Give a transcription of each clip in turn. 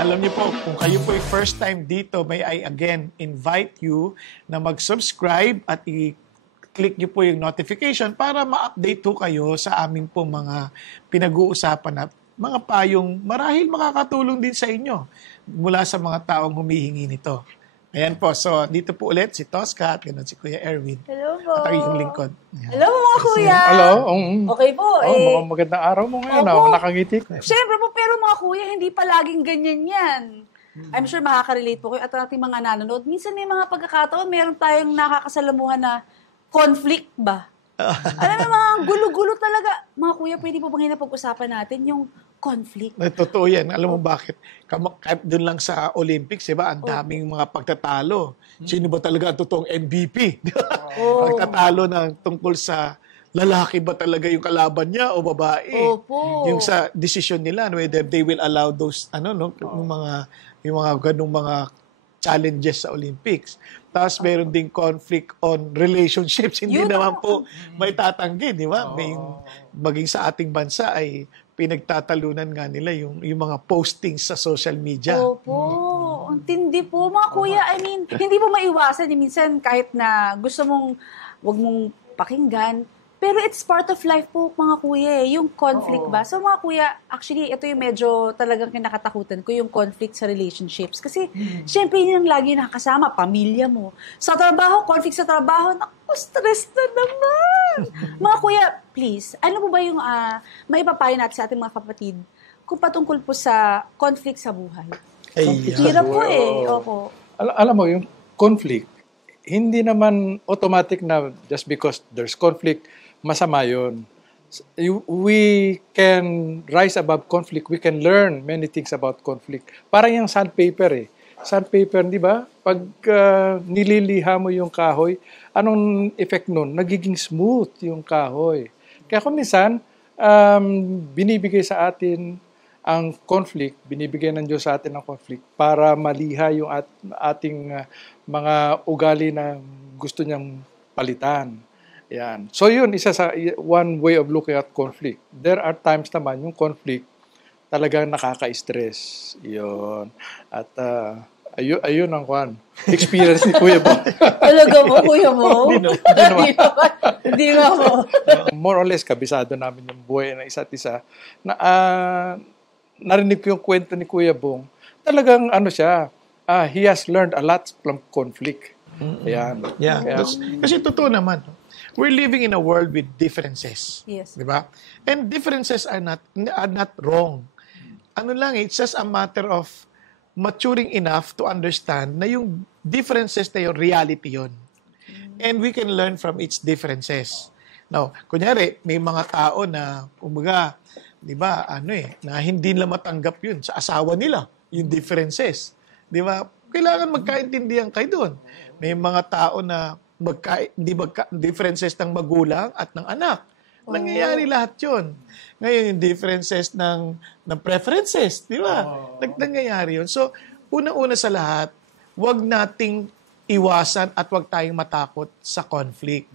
Alam niyo po, kung kayo po ay first time dito, may I again invite you na mag-subscribe at i-click niyo po yung notification para ma-update po kayo sa aming po mga pinag-uusapan at mga payong marahil makakatulong din sa inyo mula sa mga taong humihingi nito. Ayan po, so dito po ulit si Tosca at ganoon si Kuya Erwin. Hello po. At ang iyong lingkod. Ayan. Hello mga kuya. Hello. Okay po. Mukhang magandang araw mo ngayon. Opo. Nakangiti ko. Siyempre po, pero mga kuya, hindi pa laging ganyan yan. I'm sure makaka-relate po kayo at ating mga nanonood. Minsan may mga pagkakataon, meron tayong nakakasalamuhan na conflict ba? Alam mo, mga gulo-gulo talaga. Mga kuya, pwede po bang pag-usapan natin yung conflict? Totoo yan. Alam mo bakit? Kahit doon lang sa Olympics, diba? Ang daming mga pagtatalo. Sino ba talaga ang totoong MVP? Pagtatalo ng tungkol sa lalaki ba talaga yung kalaban niya o babae? Opo. Yung sa decision nila, whether they will allow those, yung mga ganung mga challenges sa Olympics. Tapos meron ding conflict on relationships. Hindi naman po may tatanggi, di ba? Maging sa ating bansa ay pinagtatalunan nga nila yung mga postings sa social media. Opo. Ang tindi po, mga kuya. I mean, hindi po maiwasan. Minsan, kahit na gusto mong, wag mong pakinggan, pero it's part of life po, mga kuya, yung conflict ba? So, mga kuya, actually, ito yung medyo talagang kinakatakutan ko, yung conflict sa relationships. Kasi, syempre, yun ang lagi nakakasama, pamilya mo. Sa trabaho, conflict sa trabaho, naku, stress na naman. Mga kuya, please, ano po ba yung maipapayo natin sa ating mga kapatid kung patungkol po sa conflict sa buhay? Hirap po Opo. Alam mo, yung conflict, hindi naman automatic na just because there's conflict, masama yun. We can rise above conflict. We can learn many things about conflict. Parang yung sandpaper Sandpaper, di ba? Pag nililiha mo yung kahoy, anong effect nun? Nagiging smooth yung kahoy. Kaya kung minsan, binibigay sa atin ang conflict, binibigay ng Diyos sa atin ang conflict para maliha yung ating mga ugali na gusto niyang palitan. Yan. So yun, isa sa one way of looking at conflict. There are times naman yung conflict talagang nakaka-stress. Yun. At ayun ang experience ni Kuya Bong. Talaga mo, Kuya mo? Hindi nga mo. More or less, kabisado namin yung buhay ng isa't isa. Narinig ko yung kwento ni Kuya Bong. Talagang he has learned a lot from conflict. Ayan. Yeah. Kasi totoo naman. We're living in a world with differences. Yes. Di ba? And differences are not wrong. It's just a matter of maturing enough to understand na yung differences na yung reality yun. And we can learn from its differences. Now, kunyari, may mga tao na, kumbaga, di ba, na hindi nila matanggap yun sa asawa nila, yung differences. Di ba? Kailangan magkaintindihan kayo doon. May mga tao na differences ng magulang at ng anak. Nangyayari lahat yun. Ngayon, yung differences ng preferences, di ba? Nangyayari yun. So, unang-una sa lahat, huwag nating iwasan at huwag tayong matakot sa conflict.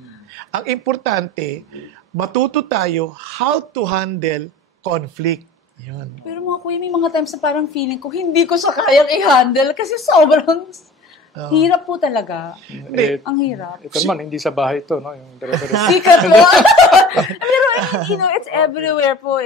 Ang importante, matuto tayo how to handle conflict. Yun. Pero mga kuya, may mga times na parang feeling ko, hindi ko sa kayang i-handle kasi sobrang hirap po talaga. Ang hirap. Ito naman, hindi sa bahay ito, no? Yung Sikat po. Pero, it's everywhere po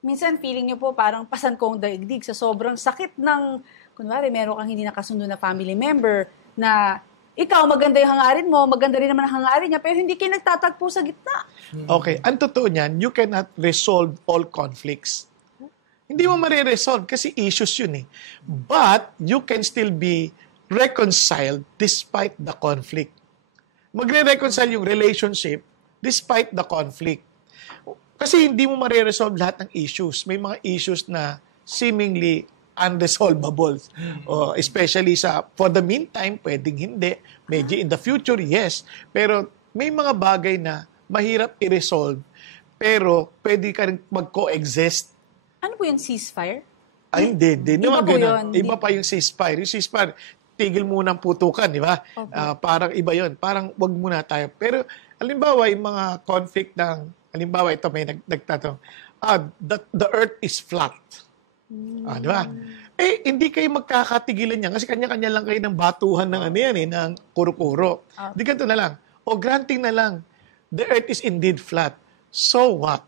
Minsan feeling nyo po parang pasan kong daigdig sa sobrang sakit ng, kunwari, meron kang hindi nakasundo na family member na ikaw, maganda yung hangarin mo, maganda rin naman ang hangarin niya, pero hindi kayo nagtatagpo sa gitna. Okay. Ang totoo niyan, you cannot resolve all conflicts. Hindi mo mariresolve kasi issues yun But, you can still be reconciled despite the conflict. Magre-reconcile yung relationship despite the conflict. Kasi hindi mo mariresolve lahat ng issues. May mga issues na seemingly unresolvable. Especially for the meantime, pwedeng hindi. Medyo in the future, yes. Pero may mga bagay na mahirap i-resolve, pero pwede ka rin mag-coexist. Ano po yung ceasefire? Ay, hindi. Iba po yun. Iba pa yung ceasefire. Yung ceasefire, tigil muna ang putukan, di ba? Parang iba yon. Parang wag muna tayo. Pero, halimbawa, yung mga conflict halimbawa, ito may nagtatanong, the earth is flat. Di ba? Eh, hindi kayo magkakatigilan niyan kasi kanya-kanya lang kayo ng batuhan ng ano yan ng kuro-kuro. Di ganito na lang. O granting na lang, the earth is indeed flat. So what?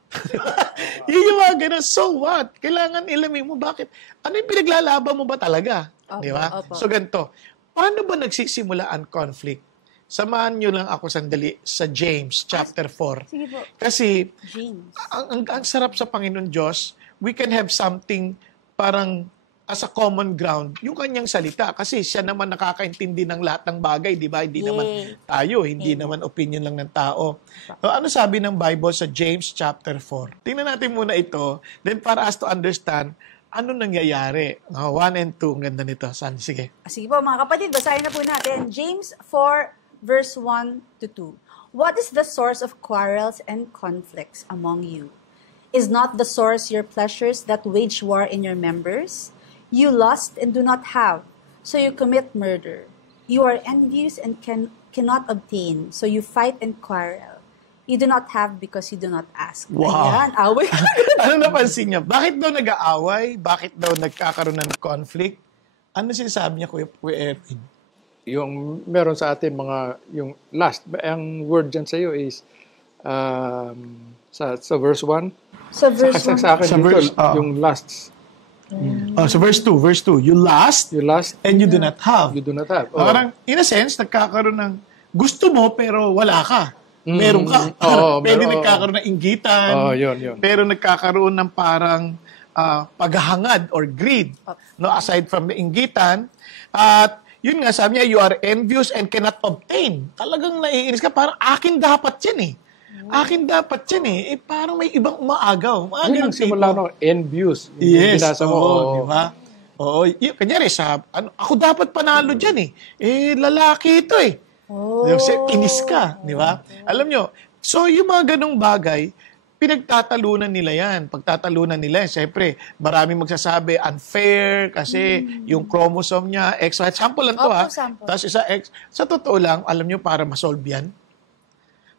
Yun yung mga ganun, so what? Kailangan ilamin mo, bakit? Ano yung pinaglalaban mo ba talaga? Di ba? So ganito, paano ba nagsisimula ang conflict? Samahan nyo lang ako sandali sa James chapter 4. Sige po. Kasi James. ang sarap sa Panginoon Diyos, we can have something parang as a common ground, yung kanyang salita. Kasi siya naman nakakaintindi ng lahat ng bagay, di ba? Hindi naman tayo, hindi naman opinion lang ng tao. So, ano sabi ng Bible sa James chapter 4? Tingnan natin muna ito, then para us to understand, ano nangyayari? 1 and 2, ang ganda nito. Sige. Sige po, mga kapatid, basahin na po natin. James 4, verse 1 to 2. What is the source of quarrels and conflicts among you? Is not the source your pleasures that wage war in your members? You lust and do not have, so you commit murder. You are envious and cannot obtain, so you fight and quarrel. You do not have because you do not ask. Wow. Ayan, away. Ano napansin niya? Bakit daw nag-aaway? Bakit daw nagkakaroon ng conflict? Ano sinasabi niya, Kuya Erwin? Yung meron sa atin yung last, ang word dyan sa iyo is sa verse 1. So verse 1. Sa akin Sa dito, verse, yung last. So verse 2, you lust You last, and you do not have. you do not have. Parang, in a sense, nagkakaroon ng gusto mo pero wala ka. Meron ka. Pwede nagkakaroon ng inggitan. Yun. Pero nagkakaroon ng parang paghahangad or greed. No, aside from the inggitan. At yun nga, sabi niya, you are envious and cannot obtain. Talagang naiinis ka. Parang akin dapat yan eh. Akin dapat yan eh. Parang may ibang umaagaw. Yun ang simula envious. Yes. Binasa mo. Di ba? Oo. Kanyari, ako dapat panalo dyan eh. Eh, lalaki ito eh. Inis ka. Di ba? Alam nyo, so yung mga ganong bagay, pinagtatalunan nila yan. Pagtatalunan nila, siyempre, maraming magsasabi, unfair, kasi yung chromosome niya, XY. Sample lang to ha. Tapos isa X. Sa totoo lang, alam nyo, para masolve yan,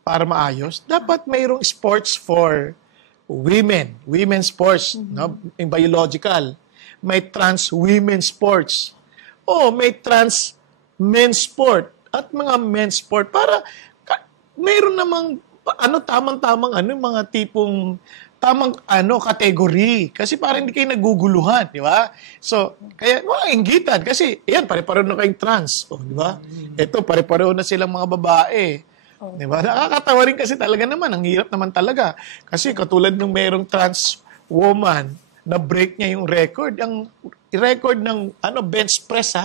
para maayos, dapat mayroong sports for women. Women's sports, no? In biological. May trans women sports. May trans men's sport. At mga men's sport. Para mayroon namang tamang-tamang mga tipong tamang kategory. Kasi para hindi kayo naguguluhan, di ba? So, kaya walang inggitan. Kasi, yan, pare-pareho na kayong trans. Di ba? Ito, pare-pareho na silang mga babae. Di ba? Nakakatawa rin kasi talaga naman. Ang hirap naman talaga. Kasi katulad ng merong trans woman na break niya yung record. Ang record ng bench press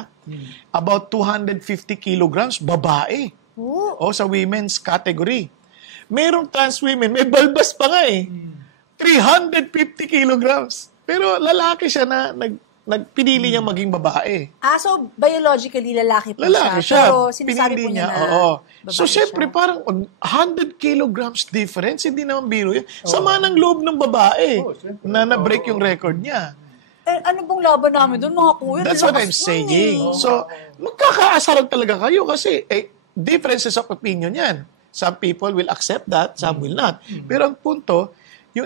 about 250 kilograms, babae. Sa women's category. Merong trans women, may balbas pa nga 350 kilograms. Pero lalaki siya na nagpinili niya maging babae. So biologically lalaki po lalaki siya. Pero sinasabi pinili po niya na So, syempre, parang 100 kilograms difference, hindi naman biro yan. Sama ng loob ng babae na na-break yung record niya. Ano bang laban namin doon, mga kuya? That's what I'm saying. So, magkakaasaran talaga kayo kasi differences of opinion yan. Some people will accept that, some will not. Pero ang punto, yung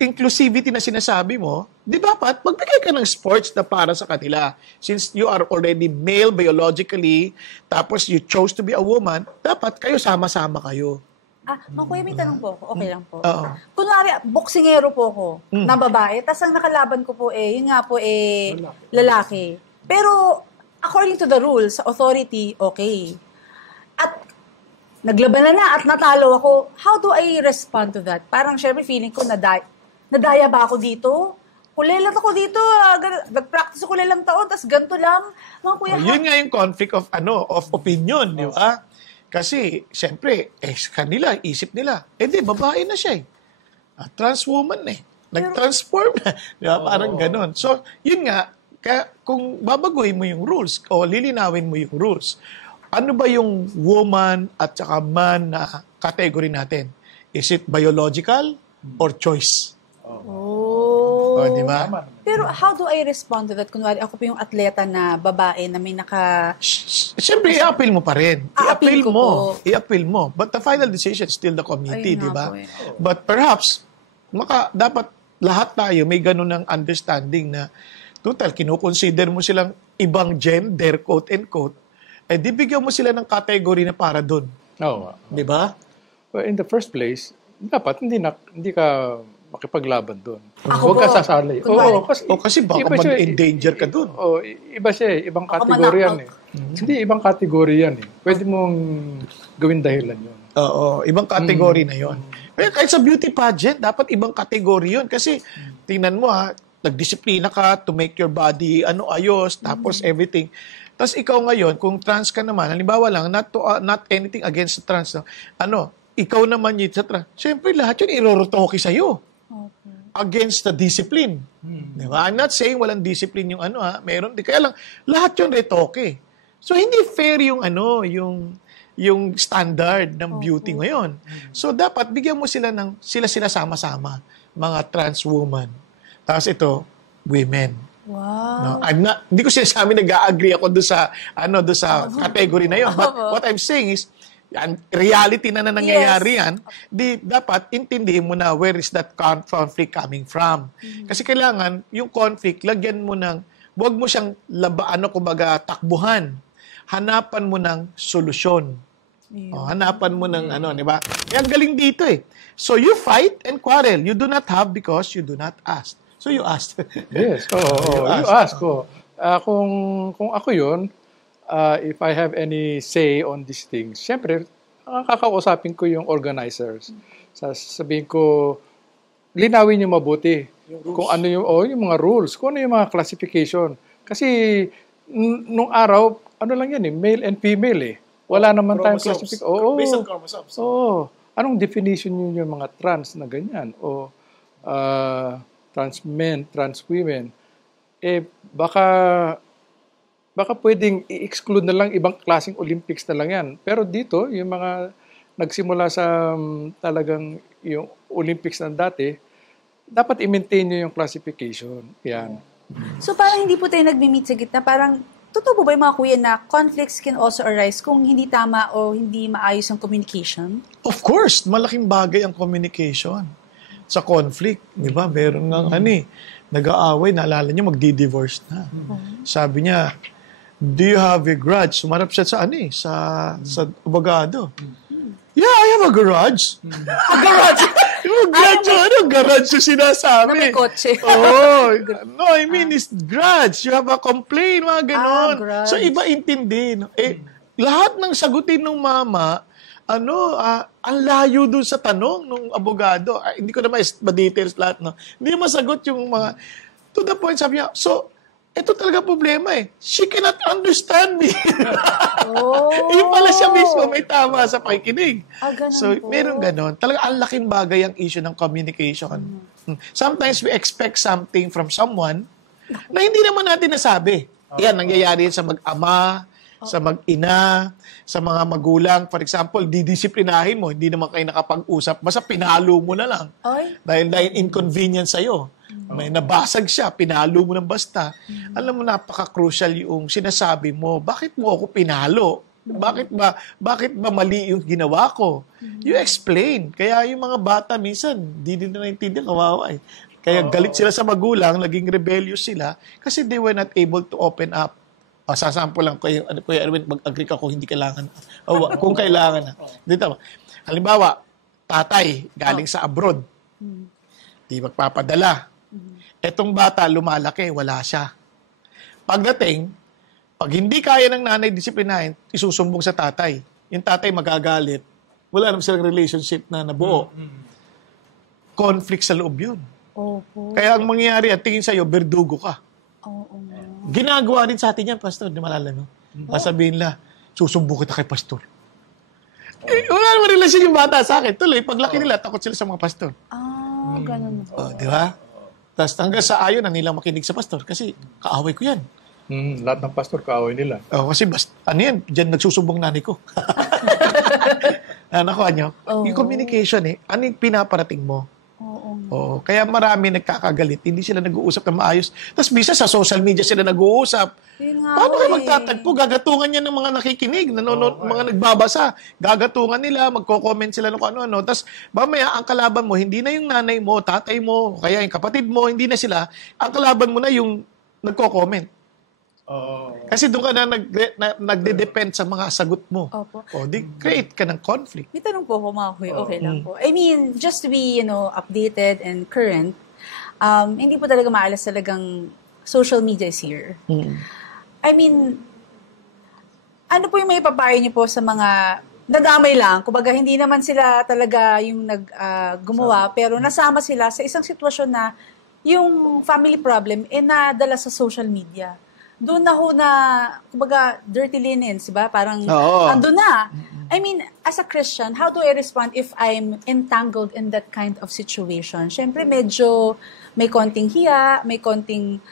inclusivity na sinasabi mo, di dapat magbigay ka ng sports na para sa kanila. Since you are already male biologically, tapos you chose to be a woman, dapat kayo sama-sama kayo. Mga kuya, may tanong po ako. Okay lang po. Oo. Kunwari, boksingero po ako na babae, tas ang nakalaban ko po yun nga po lalaki. Pero, according to the rules, sa authority, okay. At naglaban na at natalo ako, how do I respond to that? Parang syempre feeling ko nadaya ba ako dito? Kulelat ako dito, nag-practice ako ilang taon, tas ganito lang. Mga kuya, yun nga yung conflict of opinion, di ba? Kasi, syempre, kanila, isip nila, di, babae na siya trans woman nag-transform na. Di ba? Parang ganun. So, yun nga, kung babaguhin mo yung rules, o lilinawin mo yung rules, ano ba yung woman at saka man na category natin? Is it biological or choice? Di ba? Pero how do I respond to that? Kunwari, ako po yung atleta na babae na may Siyempre, i-appeal mo pa rin. I-appeal ko po. I-appeal mo. But the final decision is still the committee, Ayun di nga ba? po But perhaps, dapat lahat tayo may ganun ng understanding na total, kinukonsider mo silang ibang gender, quote and quote, di bigyan mo sila ng category na para doon. Oo. Di ba? Well, in the first place, dapat hindi ka makipaglaban doon. Ako Huwag ka po, sasali. kunwari. Kasi baka iba siya, mag-endanger ka doon. Iba siya eh. Ibang Ako category yan manakaw. Hindi, ibang category yan eh. Pwede mong gawin dahilan yun. Oo, ibang category na yon. Pero kahit sa beauty pageant, dapat ibang category yon. Kasi, tingnan mo nagdisiplina ka to make your body ayos, tapos everything. Tapos ikaw ngayon, kung trans ka naman, halimbawa lang, not anything against the trans, ikaw naman yun sa trans, syempre lahat yun irorotoke sa'yo. Okay. Against the discipline. Diba? I'm not saying walang discipline yung meron. Kaya lang, lahat yun retoke. So, hindi fair yung yung standard ng beauty ngayon. So, dapat bigyan mo sila sila sama-sama, mga trans woman. Tapos ito, women. Wow. Hindi ko sinasabi nag-agree ako doon sa category na yun. But what I'm saying is, reality na nangyayari yan, dapat intindihin mo na where is that conflict coming from. Kasi kailangan, yung conflict, lagyan mo huwag mo siyang takbuhan. Hanapan mo ng solusyon. Hanapan mo ng di ba? Kaya ang galing dito eh. So you fight and quarrel. You do not have because you do not ask. So you asked. Yes. You ask ko. Kung ako yun, if I have any say on these things, syempre, kakausapin ko yung organizers. Sabihin ko, linawin niyo mabuti kung ano yung mga rules, kung ano yung mga classification. Kasi nung araw, lang yan male and female Wala naman tayong classification. Based on chromosomes. Anong definition niyo yung mga trans na ganyan? Trans men, trans women. Baka pwedeng i-exclude na lang ibang klaseng Olympics na lang yan. Pero dito, yung mga nagsimula sa talagang yung Olympics na dati, dapat i-maintain nyo yung classification. Yan. So parang hindi po tayo nagmi-meet sa gitna. Parang, totoo ba yung mga kuya na conflicts can also arise kung hindi tama o hindi maayos ang communication? Of course, malaking bagay ang communication sa conflict. Di ba? Meron nga nag-aaway, naalala niyo, magdi-divorce na. Sabi niya, do you have a grudge? Sumarap siya sa abogado. Yeah, I have a garage. A garage? Yung garage yung sinasabi. Na may kotse. No, I mean, it's grudge. You have a complaint, mga ganon. Grudge. So, iba intindi. Lahat ng sagutin ng mama, ang layo dun sa tanong ng abogado. Hindi ko na ma-details lahat, Hindi masagot yung mga, to the point, sabi niya, so, ito talaga problema She cannot understand me. Yung pala siya mismo may tama sa pakikinig. So, meron ganon. Talaga, ang laking bagay ang issue ng communication. Sometimes we expect something from someone na hindi naman natin nasabi. Yan, nangyayari sa mag-ama, sa mag-ina, sa mga magulang. For example, didisiplinahin mo, hindi naman kayo nakapag-usap, basta pinalo mo na lang. Dahil inconvenience sa'yo. May nabasag siya, pinalo mo ng basta. Alam mo, napaka-crucial yung sinasabi mo, bakit mo ako pinalo? Bakit ba mali yung ginawa ko? You explain. Kaya yung mga bata, minsan, di din na naintindihan, kawawa Kaya galit sila sa magulang, naging rebellious sila, kasi they were not able to open up. Sasample lang, Kuya Erwin, mag-agree ka kung hindi kailangan. Kung kailangan na. Dito, halimbawa, tatay, galing sa abroad. Di magpapadala. Etong bata, lumalaki, wala siya. Pagdating, pag hindi kaya ng nanay disiplinahin, isusumbong sa tatay. Yung tatay magagalit. Wala naman silang relationship na nabuo. Conflict sa loob yun. Kaya ang mangyayari, at tingin sa'yo, berdugo ka. Ginagawa din sa atin yan, Pastor. Di malala, no? Sasabihin nila, susumbong kita kay Pastor. Wala naman relasyon yung bata sa akin. Tuloy, paglaki nila, takot sila sa mga pastor. Ganun. Di ba? Tapos hanggang sa ayaw na nilang makinig sa pastor kasi kaaway ko yan. Lahat ng pastor kaaway nila. Kasi yan, dyan nagsusumbong nanay ko. Nakuha nyo? Yung communication ano yung pinaparating mo? Oo, kaya marami nagkakagalit, hindi sila nag-uusap na maayos. Tapos bisa sa social media sila nag-uusap. Yun nga Paano ho kayo eh. magtatagpo? Gagatungan yan ng mga nakikinig, nanonood, mga nagbabasa. Gagatungan nila, magko-comment sila ng ano-ano. Tapos mamaya, ang kalaban mo, hindi na yung nanay mo, tatay mo, kaya yung kapatid mo, hindi na sila. Ang kalaban mo na yung nagko-comment. Kasi doon ka na nagde-depend sa mga sagot mo. Opo. O, di create ka ng conflict. May tanong po ako, mga kuya. Okay lang po. I mean, just to be, updated and current, hindi po talaga maalas talagang social media is here. I mean, ano po yung may papayo niyo po sa mga nadamay lang? Kumbaga, hindi naman sila talaga yung gumawa, pero nasama sila sa isang sitwasyon na yung family problem nadala sa social media. Doon na ho na, kumbaga, dirty linens, diba? Parang, andun na. I mean, as a Christian, how do I respond if I'm entangled in that kind of situation? Siyempre, medyo may konting hiya, may konting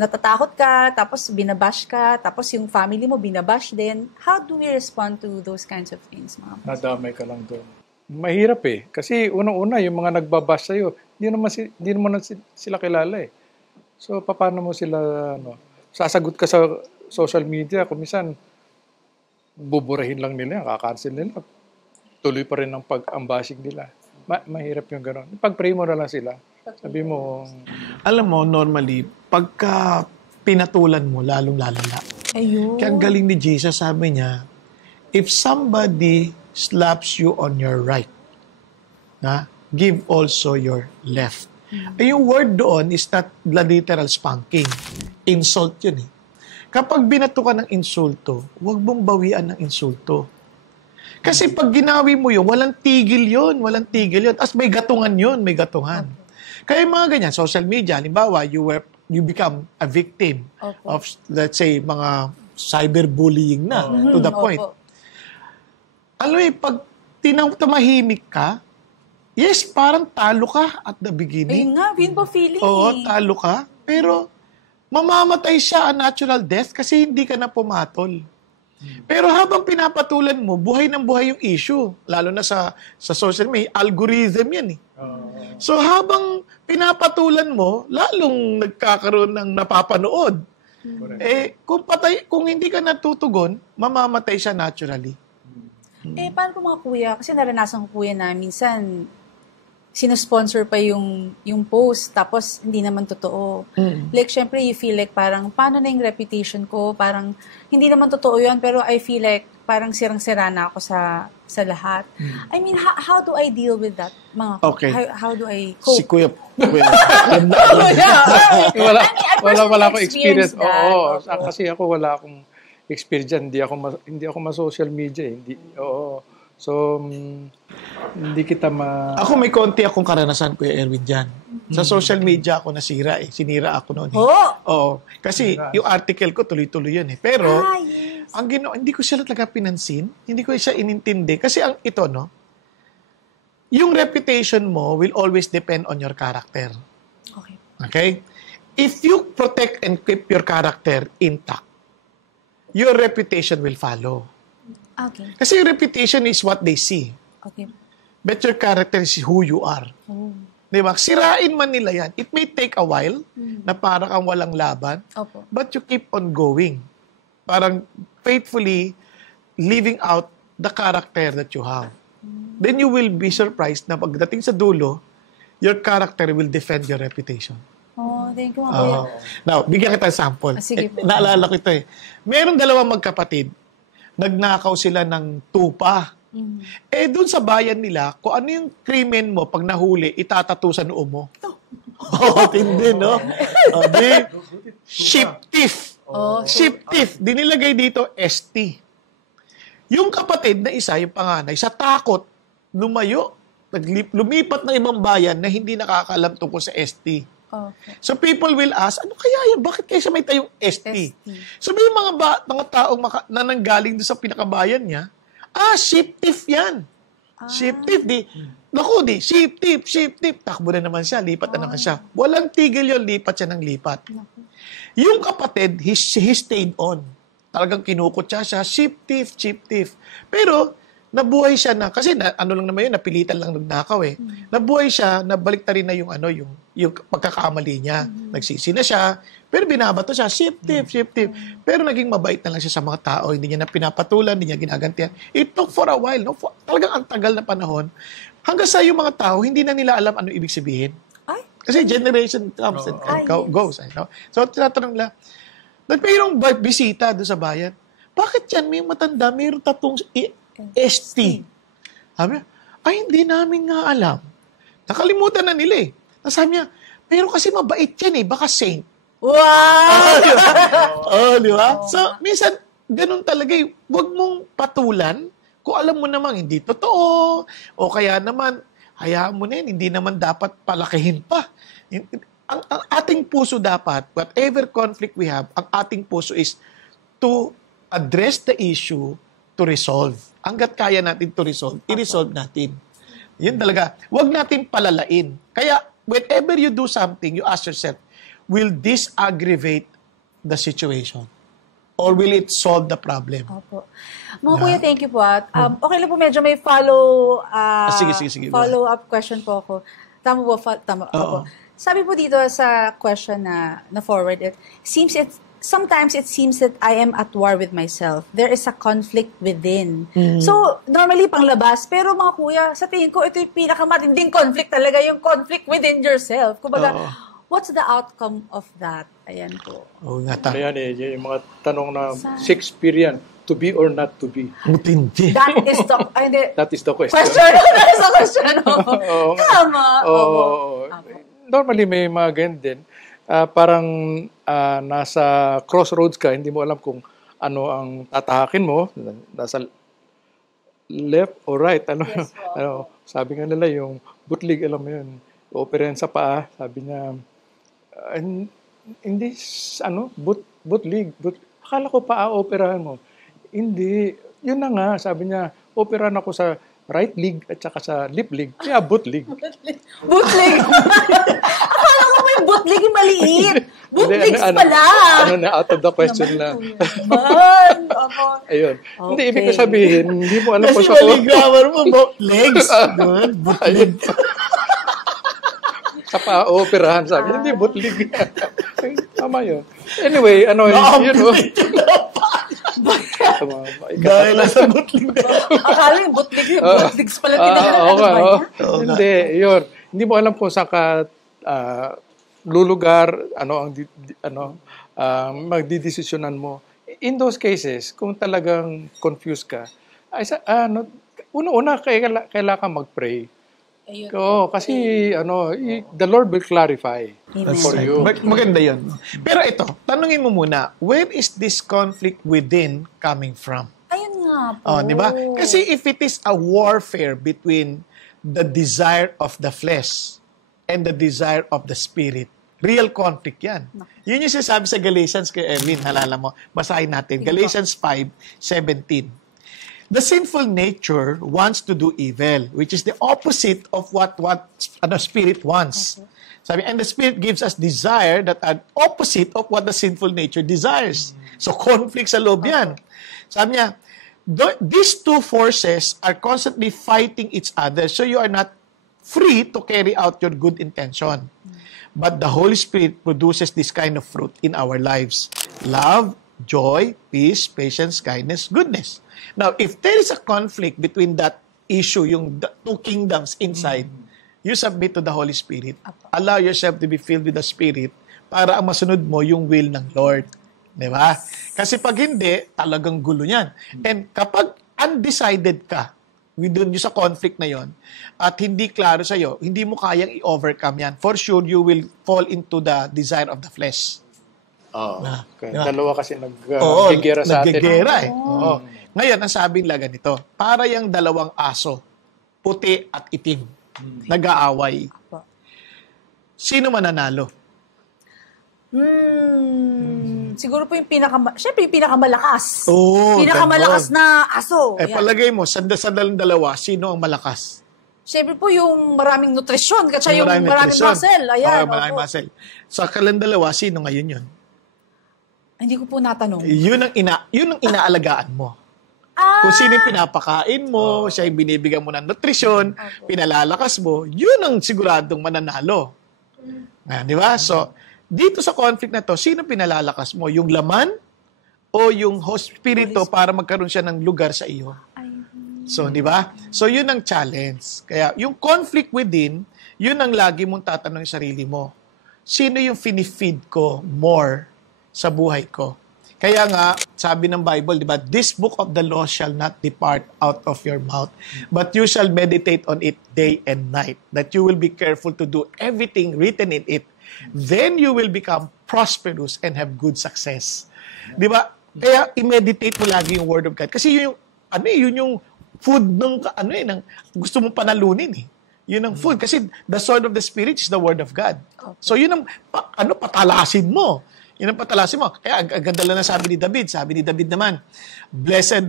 natatakot ka, tapos binabash ka, tapos yung family mo binabash din. How do we respond to those kinds of things, ma'am? Nadamay ka lang doon. Mahirap eh. Kasi unang-una, yung mga nagbabash sa'yo, hindi naman sila kilala eh. So, paano mo sila, sasagot ka sa social media, kung minsan, buburahin lang nila, kakancel nila. Tuloy pa rin ang pag-ambashing nila. Mahirap yung gano'n. Pag-pray mo na lang sila. Sabi mo, Alam mo, normally, pagka pinatulan mo, lalong lalala. Ayun. Kaya ang galing ni Jesus, sabi niya, if somebody slaps you on your right, give also your left. Yung word doon is not the literal spanking. Insult yun eh. Kapag binato ka ng insulto, huwag mong bawian ng insulto. Kasi pag ginawi mo yun, walang tigil yun. As may gatungan yun, may gatungan. Kaya yung mga ganyan, social media, halimbawa, you become a victim of, let's say, mga cyberbullying na, to the point. Pag tumahimik ka, yes, parang talo ka at the beginning. Ayun nga, yun po feeling. Oo, talo ka. Pero, mamamatay siya a natural death kasi hindi ka na pumatol. Pero habang pinapatulan mo, buhay ng buhay yung issue. Lalo na sa social media, algorithm yan eh. So habang pinapatulan mo, lalong nagkakaroon ng napapanood. Kung hindi ka natutugon, mamamatay siya naturally. Paano po mga kuya? Kasi naranasan ko kuya na minsan sino-sponsor pa yung post, tapos hindi naman totoo. Like, syempre, you feel like parang, paano na yung reputation ko? Parang, hindi naman totoo yun, pero I feel like parang sirang-sira na ako sa lahat. I mean, how do I deal with that? Okay. How do I cope? Si Kuya. wala akong experience. that. Oo, kasi ako wala akong experience dyan. Hindi ako ma-social media eh. So, hindi kita Ako may konti akong karanasan, Kuya Erwin, dyan. Sa social media ako nasira eh. Sinira ako noon eh. Oo. Kasi yung article ko tuloy-tuloy yun eh. Pero, Yes. hindi ko siya talaga pinansin. Hindi ko siya inintindi. Kasi yung reputation mo will always depend on your character. Okay? If you protect and keep your character intact, your reputation will follow. Okay. Kasi yung reputation is what they see. Okay. But your character is who you are. Di ba? Sirain man nila yan. It may take a while na parang kang walang laban, but you keep on going. Parang faithfully living out the character that you have. Then you will be surprised na pagdating sa dulo, your character will defend your reputation. Thank you, mga kuya. Now, bigyan kita sample. Sige po. Naalala ko ito eh. Meron dalawang magkapatid, nagnakaw sila ng tupa. Doon sa bayan nila, kung ano yung krimen mo, pag nahuli, itatato sa noo mo. Tindi, no? Sheep thief. Sheep thief. Dinilagay dito, ST. Yung kapatid na isa, yung panganay, sa takot, lumayo, lumipat ng ibang bayan na hindi nakakaalam tungkol sa ST. So people will ask, ano kaya yan? Bakit kaya siya may tayong ST? So may mga taong na nanggaling doon sa pinakabayan niya, sheep thief yan. Sheep thief, sheep thief. Takbo na naman siya, lipat na naman siya. Walang tigil yun, lipat siya ng lipat. Yung kapatid, he stayed on. Talagang kinukutsa siya, sheep thief. Pero, nabuhay siya na, kasi ano lang naman yun, napilitan lang nagnakaw eh. Nabuhay siya, nabalik na rin na yung yung pagkakamali niya. Nagsisi na siya, pero binabato siya, shift tip. Pero naging mabait na lang siya sa mga tao, hindi niya na pinapatulan, hindi niya ginagantihan. It took for a while, no? Talagang ang tagal na panahon. Hanggang sa yung mga tao, hindi na nila alam ano ibig sabihin. Ay? Kasi generation comes and goes. No? So, tinatanong nila, mayroong bisita doon sa bayan. Bakit yan? May matanda, mayroong tatong ST. Sabi niya, ay, hindi namin nga alam. Nakalimutan na nila eh. Sabi niya, pero kasi mabait yan eh, baka saint. Wow! Di ba? So, minsan, ganun talaga eh. Huwag mong patulan kung alam mo namang hindi totoo, o kaya naman, hayaan mo na yun, hindi naman dapat palakihin pa. Ang ating puso dapat, whatever conflict we have, ang ating puso is to address the issue, to resolve. Hanggat kaya natin to resolve, i-resolve natin. Yun talaga. Huwag natin palalain. Kaya, whenever you do something, you ask yourself, will this aggravate the situation? Or will it solve the problem? Opo. Mga kuya, thank you po. Okay lang po, medyo may follow-up follow-up question po ako. Tama po, tama. Opo. Sabi po dito sa question na forward it, sometimes it seems that I am at war with myself. There is a conflict within. So, normally panglabas, pero mga kuya, sa tingin ko, ito yung pinakamatinding conflict talaga, yung conflict within yourself. Kumbaga, what's the outcome of that? Ayan po. Ayan yung mga tanong na Shakespearean, to be or not to be. Mutindi. That is the question. That is the question. Tama. Normally, may mga ganyan din. Parang nasa crossroads ka, hindi mo alam kung ano ang tatahakin mo, nasa left or right. Sabi nga nila, yung bootleg, alam mo yun, operahan sa paa, sabi niya, hindi, bootleg, akala ko paa operahan mo. Hindi, yun na nga, sabi niya, operahan ako sa right leg at saka sa left leg, kaya bootleg. Bootleg? Akala ko may bootleg yung maliit. Bootlegs pala. Out of the question na. Ayun. Okay. Hindi, ibig ko sabihin, hindi mo alam kasi mali grammar mo, legs. Bootleg. Sa pa-operahan, sabi, hindi, bootleg. Tama yun. Anyway, yun. Dahil sa bootleg. Akala yung bootlegs pala pinaglalakad. Hindi, yun. Hindi mo alam kung saan ka lulugar, magdidesisyonan mo. In those cases, kung talagang confused ka, una-una, kailangan ka mag-pray. Kasi the Lord will clarify for you. Maganda yun. Pero ito, tanungin mo muna, where is this conflict within coming from? Ayun nga po. Di ba? Kasi if it is a warfare between the desire of the flesh and the desire of the spirit, real conflict yan. Yun yung sinasabi sa Galatians kay Erwin, halala mo. Basahin natin. Galatians 5:17. The sinful nature wants to do evil, which is the opposite of what spirit wants. Sabi, and the spirit gives us desire that are opposite of what the sinful nature desires. So, conflict sa loob yan. Sabi niya, these two forces are constantly fighting each other, so you are not free to carry out your good intention. But the Holy Spirit produces this kind of fruit in our lives. Love, joy, peace, patience, kindness, goodness. Now, if there is a conflict between that issue, yung two kingdoms inside, you submit to the Holy Spirit. Allow yourself to be filled with the Spirit para ang masunod mo yung will ng Lord. Di ba? Kasi pag hindi, talagang gulo yan. And kapag undecided ka, doon yung sa conflict na yon at hindi klaro sa'yo, hindi mo kayang i-overcome yan. For sure, you will fall into the desire of the flesh. Dalawa kasi naggigera sa atin. Naggigera eh. Ngayon, ang sabi nila ganito, para yung dalawang aso, puti at itim, nag-aaway. Sino mananalo? Siguro po yung pinakamalakas. Pinakamalakas na aso. Palagay mo, sa dalawa, sino ang malakas? Siyempre po yung maraming nutrisyon, kasi yung maraming muscle. Ayan. Maraming muscle. Sa kalang dalawa, sino ngayon yun? Hindi ko po natanong. Yun ang inaalagaan mo. Kung sino yung pinapakain mo, siya yung binibigyan mo ng nutrisyon, pinalalakas mo, yun ang siguradong mananalo. Di ba? So, dito sa conflict na to, sino pinalalakas mo? Yung laman o yung spirito para magkaroon siya ng lugar sa iyo? So, di ba? So, yun ang challenge. Kaya, yung conflict within, yun ang lagi mong tatanong sa sarili mo. Sino yung finifeed ko more sa buhay ko? Kaya nga, sabi ng Bible, di ba, this book of the law shall not depart out of your mouth, but you shall meditate on it day and night, that you will be careful to do everything written in it. Then you will become prosperous and have good success. Di ba? Kaya, i-meditate mo lagi yung Word of God. Kasi yun yung food ng gusto mong panalunin eh. Yun ang food. Kasi the sword of the Spirit is the Word of God. So yun ang patalasin mo. Yun ang patalasin mo. Kaya ang ganda lang na sabi ni David. Sabi ni David naman, blessed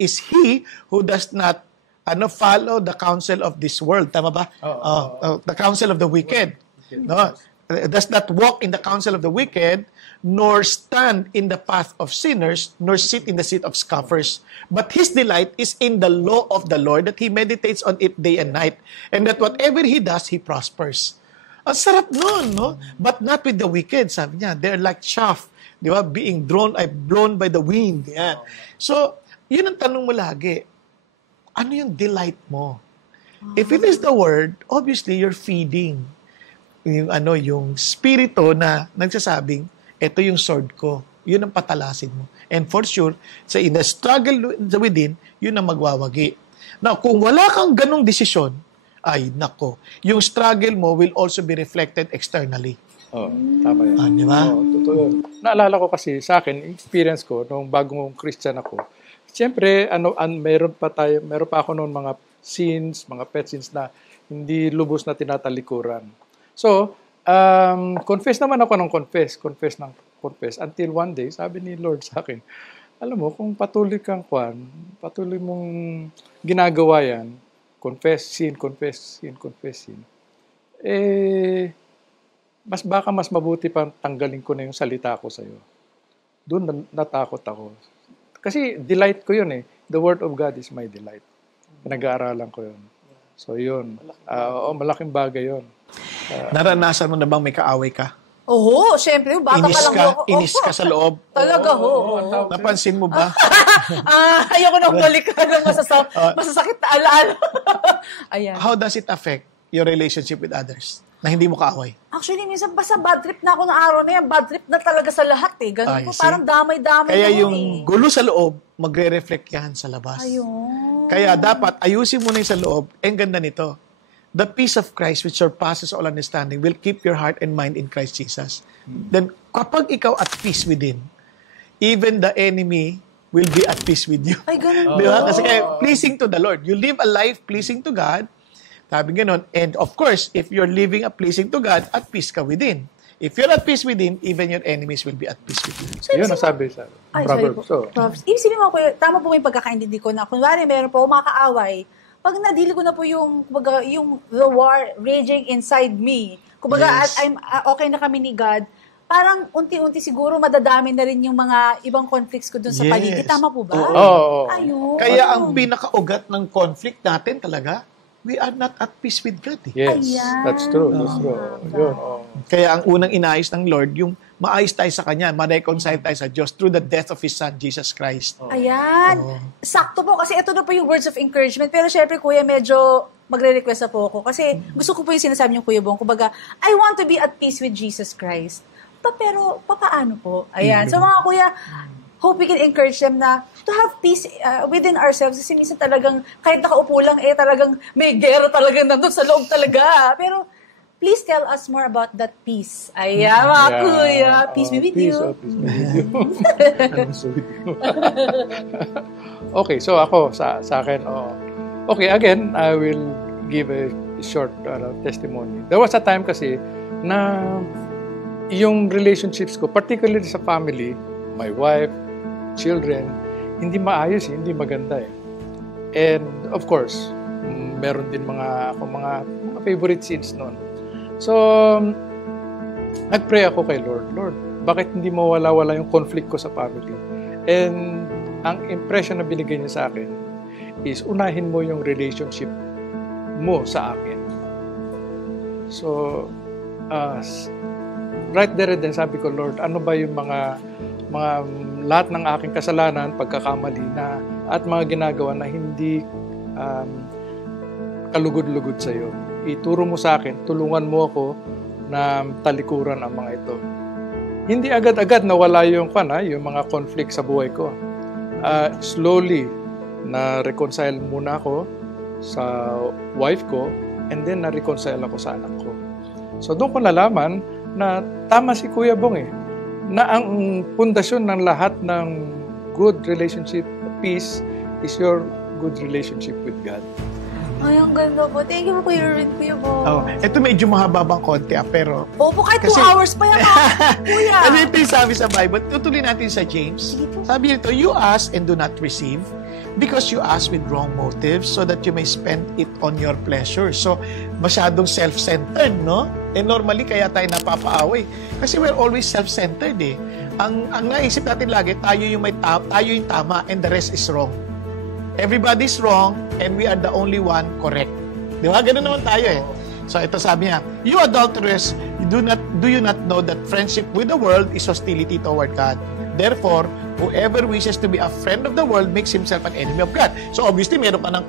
is he who does not follow the counsel of this world. Tama ba? The counsel of the wicked. No? Does not walk in the counsel of the wicked, nor stand in the path of sinners, nor sit in the seat of scoffers. But his delight is in the law of the Lord, that he meditates on it day and night, and that whatever he does, he prospers. Ang sarap nun, no? But not with the wicked, sabi niya. They're like chaff, di ba? Being blown by the wind. Yan. So, yun ang tanong mo lagi. Ano yung delight mo? If it is the word, obviously, you're feeding yung spirito na nagsasabing, ito yung sword ko. Yun ang patalasin mo. And for sure, in the struggle within, yun ang magwawagi. Now, kung wala kang ganong desisyon, ay, nako, yung struggle mo will also be reflected externally. Tama yan. Di ba? Totoo yun. Naalala ko kasi sa akin, experience ko, nung bagong Christian ako, siyempre, meron pa ako noon mga sins, mga pet sins na hindi lubos na tinatalikuran. So, confess naman ako ng confess until one day, sabi ni Lord sa akin, alam mo, kung patuloy mong ginagawa yan, confess sin, mas mabuti pang tanggalin ko na yung salita ko sa'yo. Doon natakot ako. Kasi delight ko yun eh. The Word of God is my delight. Pinag-aaralan ko yun. So yun. Malaking bagay yun. Naranasan mo na bang may kaaway ka? Oo, syempre. Bata pa lang ako. Inis ka sa loob? Talaga, Napansin mo ba? Ayoko nang balikan ng masasakit na alaala. Ayan. How does it affect your relationship with others na hindi mo kaaway? Actually, minsan basta bad trip na ako ng araw na yan. Bad trip na talaga sa lahat eh. Ganun po, parang damay-damay Kaya na yung gulo sa loob, magre-reflect yan sa labas. Ayun. Kaya dapat ayusin mo na yung sa loob. Ang ganda nito. The peace of Christ which surpasses all understanding will keep your heart and mind in Christ Jesus. Then, kapag ikaw at peace within, even the enemy will be at peace with you. Ay, ganun. Di ba? Kasi pleasing to the Lord. You live a life pleasing to God. Sabi ganon. And of course, if you're living a pleasing to God, at peace ka within. If you're at peace within, even your enemies will be at peace with you. So, yun ang sabi sa Proverbs. Proverbs. Ibig sabihin mo, tama po yung pagkakaintindi ko na, kunwari, meron po mga kaaway, pag nadili ko na po yung the war raging inside me, kumbaga, Yes. okay na kami ni God, parang unti-unti siguro madadami na rin yung mga ibang conflicts ko dun sa paligid. Tama po ba? Oo. Ayun. Kaya ang pinakaugat ng conflict natin talaga, we are not at peace with God. Yes, Ayan. that's true. Yun. Kaya ang unang inayos ng Lord, yung maayos tayo sa Kanya, ma-reconcile tayo sa Diyos through the death of His Son, Jesus Christ. Ayan. Sakto po, kasi ito na po yung words of encouragement. Pero syempre, Kuya, medyo magre-request na po ako. Kasi gusto ko po yung sinasabi niyo, Kuya Bong. Kumbaga, I want to be at peace with Jesus Christ. Pero, paano po? Ayan. So mga Kuya, hope we can encourage them na to have peace within ourselves. Kasi minsan talagang, kahit nakaupo lang, talagang may gera talagang nandun sa loob talaga. Pero, please tell us more about that peace. Ayan, mga Kuya. Peace be with you. Peace be with you. Okay, so ako, sa akin, okay, again, I will give a short testimony. There was a time kasi na yung relationships ko, particularly sa family, my wife, children, hindi maayos, hindi maganda eh. And of course, meron din mga favorite scenes noon. So, nag-pray ako kay Lord. Lord, bakit hindi mawala-wala yung conflict ko sa family? And ang impression na binigay niya sa akin is unahin mo yung relationship mo sa akin. So, right there and then sabi ko, Lord, ano ba yung mga lahat ng aking kasalanan, pagkakamali na, at mga ginagawa na hindi kalugod-lugod sa iyo. Ituro mo sa akin, tulungan mo ako na talikuran ang mga ito. Hindi agad-agad nawala yung mga conflict sa buhay ko. Slowly, na-reconcile muna ako sa wife ko, and then na-reconcile ako sa anak ko. So doon ko nalaman na tama si Kuya Bong na ang pundasyon ng lahat ng good relationship, peace, is your good relationship with God. Ay, ang ganda po. Thank you po, Kuya Bong. Oh, ito medyo mahaba-bang konti pero... Opo, kahit 2 Kasi- hours pa yan, Kuya. Kasi ito yung sabi sa Bible, tutuloy natin sa James. Sige po. Sabi nito, you ask and do not receive because you ask with wrong motives so that you may spend it on your pleasure. So, masyadong self-centered, no? And normally, kaya tayo napapaaway. Kasi we're always self-centered eh. Ang naisip natin lagi, tayo yung tama and the rest is wrong. Everybody's wrong and we are the only one correct. Di ba? Ganun naman tayo eh. So ito sabi niya, you adulterers, do you not know that friendship with the world is hostility toward God? Therefore, whoever wishes to be a friend of the world makes himself an enemy of God. So obviously, meron ka ng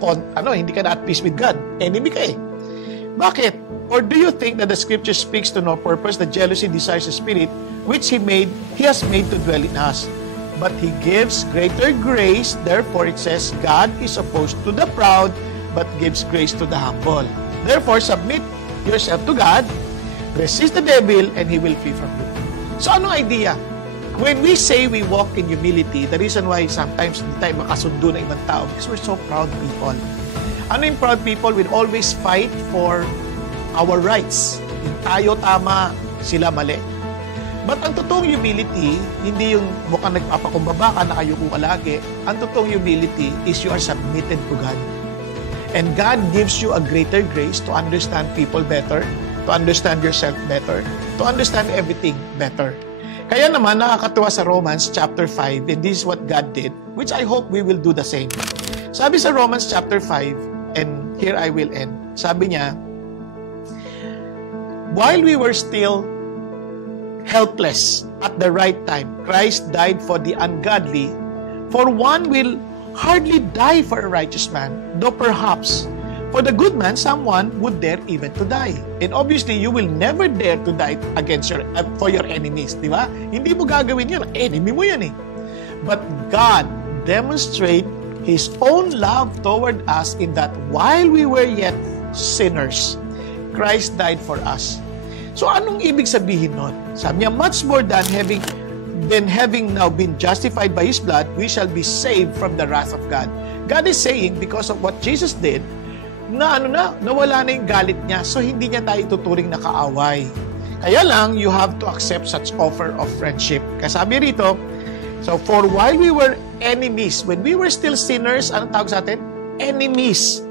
hindi ka na at peace with God. Enemy ka eh. Bakit? Or do you think that the scripture speaks to no purpose that jealousy desires the spirit which he has made to dwell in us? But he gives greater grace. Therefore, it says, God is opposed to the proud, but gives grace to the humble. Therefore, submit yourself to God, resist the devil, and he will flee from you. So, anong idea? When we say we walk in humility, the reason why sometimes hindi tayo makasundo ng ibang tao, because we're so proud people. Ano yung proud people? We always fight for our rights. Yung tayo tama, sila mali. But ang totoong humility, hindi yung mukhang nagpapakumbaba ka, nakayuko ka lagi. Ang totoong humility is you are submitted to God. And God gives you a greater grace to understand people better, to understand yourself better, to understand everything better. Kaya naman, nakakatuwa sa Romans chapter 5, and this is what God did, which I hope we will do the same. Sabi sa Romans chapter 5, and here I will end. Sabi niya, while we were still helpless at the right time, Christ died for the ungodly, for one will hardly die for a righteous man, though perhaps for the good man, someone would dare even to die. And obviously, you will never dare to die against for your enemies, di ba? Hindi mo gagawin yun. Enemy mo yan eh. But God demonstrate His own love toward us in that while we were yet sinners, Christ died for us. So anong ibig sabihin nun? Sabi niya, much more than having now been justified by His blood, we shall be saved from the wrath of God. God is saying, because of what Jesus did, nawala na yung galit niya, so hindi niya tayo tuturing na kaaway. Kaya lang, you have to accept such offer of friendship. Kaya sabi rito, so for while we were enemies, when we were still sinners, anong tawag sa atin? Enemies.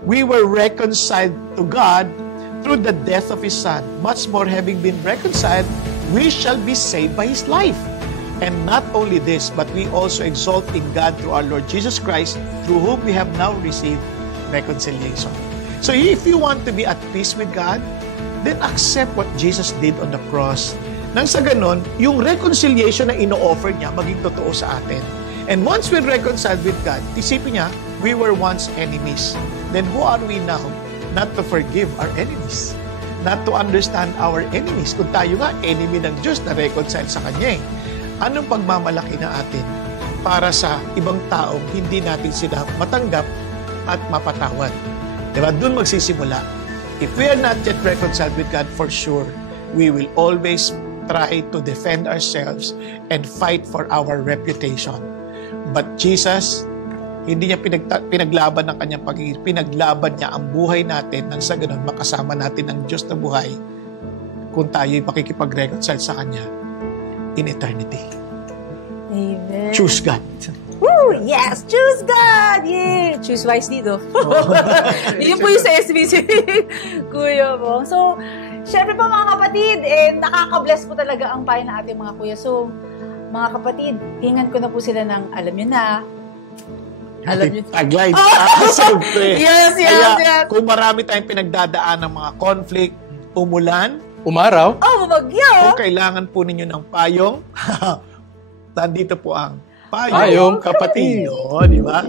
We were reconciled to God through the death of His Son. Much more, having been reconciled, we shall be saved by His life. And not only this, but we also exalt in God through our Lord Jesus Christ, through whom we have now received reconciliation. So if you want to be at peace with God, then accept what Jesus did on the cross. Nang sa ganon, yung reconciliation na ino-offer niya, maging totoo sa atin. And once we're reconciled with God, isipin niya, we were once enemies. Then who are we now? Not to forgive our enemies. Not to understand our enemies. Kung tayo nga, enemy ng Diyos na reconcile sa Kanya eh. Anong pagmamalaki na atin para sa ibang taong hindi natin sila matanggap at mapatawad? Diba? Doon magsisimula. If we are not yet reconciled with God, for sure, we will always try to defend ourselves and fight for our reputation. But Jesus, hindi niya pinaglaban ng kanyang pagiging, pinaglaban niya ang buhay natin nang sa ganun makasama natin ang Diyos na buhay kung tayo'y makikipag-reconcile sa Kanya in eternity. Amen. Choose God. Woo! Yes! Choose God! Yeah! Choose wisely, though. Yun po yung sa SBC, Kuya Bong. So, syempre po mga kapatid, nakaka-bless po talaga ang payo ng ating mga kuya. So, mga kapatid, hingan ko na po sila ng, alam nyo na, alam nyo. Taglay. Siyempre. Yes, Kaya, yes. kung marami tayong pinagdadaan ng mga conflict, umulan, Umaraw, Bagyo. kung kailangan po ninyo ng payong, nandito po ang Payong kapatid. O, di ba?